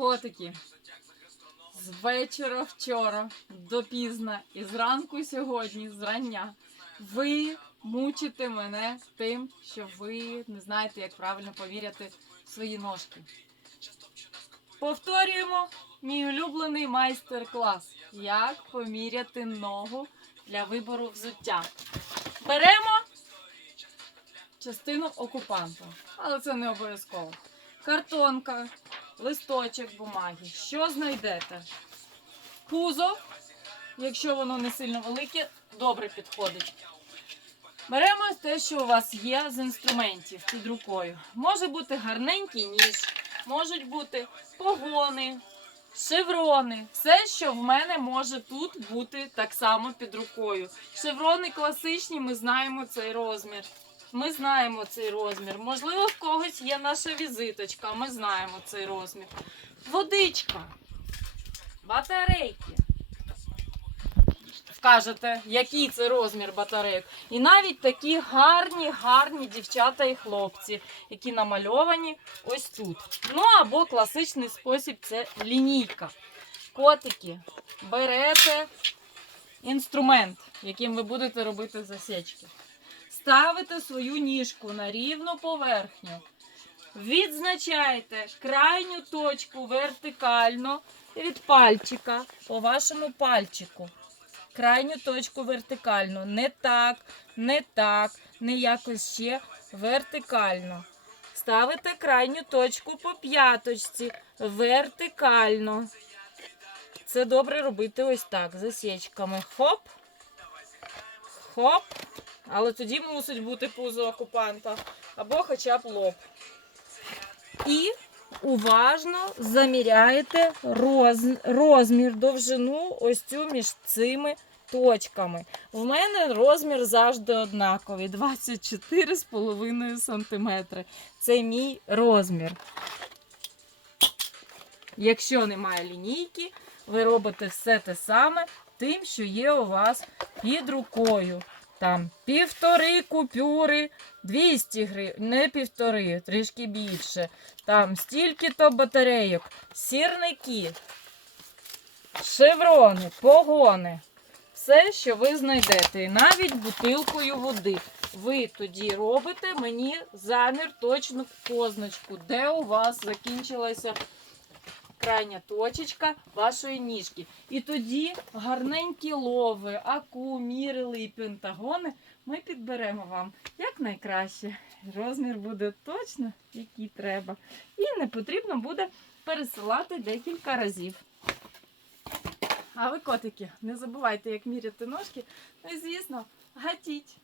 Котики. З вечора вчора до пізна і зранку сьогодні, зрання, ви мучите мене тим, що ви не знаєте, як правильно поміряти свої ножки. Повторюємо мій улюблений майстер-клас. Як поміряти ногу для вибору взуття. Беремо частину окупанта, але це не обов'язково. Картонка, листочок бумаги. Що знайдете? Пузо, якщо воно не сильно велике, добре підходить. Беремо те, що у вас є з інструментів під рукою. Може бути гарненький ніж, можуть бути погони, шеврони. Все, що в мене може тут бути так само під рукою. Шеврони класичні, ми знаємо цей розмір. Ми знаємо цей розмір. Можливо, в когось є наша візиточка, ми знаємо цей розмір. Водичка, батарейки. Скажете, який це розмір батарейок. І навіть такі гарні, гарні дівчата і хлопці, які намальовані ось тут. Ну або класичний спосіб це лінійка. Котики, берете інструмент, яким ви будете робити засічки. Ставите свою ніжку на рівну поверхню. Відзначаєте крайню точку вертикально від пальчика по вашому пальчику. Крайню точку вертикально. Не так, не так, не якось ще вертикально. Ставите крайню точку по п'яточці вертикально. Це добре робити ось так, засічками. Хоп. Хоп. Але тоді мусить бути пузо окупанта або хоча б лоб. І уважно заміряєте роз, розмір, довжину ось цю між цими точками. У мене розмір завжди однаковий 24,5 см. Це мій розмір. Якщо немає лінійки, ви робите все те саме тим, що є у вас під рукою. Там півтори купюри, 200 гривень, не півтори, трішки більше. Там стільки-то батарейок, сірники, шеврони, погони. Все, що ви знайдете, і навіть бутилкою води. Ви тоді робите мені замір точну позначку, де у вас закінчилася крайня точечка вашої ніжки. І тоді гарненькі лови, аку, мірили і пентагони ми підберемо вам як найкраще. Розмір буде точно, який треба. І не потрібно буде пересилати декілька разів. А ви, котики, не забувайте, як міряти ножки. Ну і звісно, гатіть.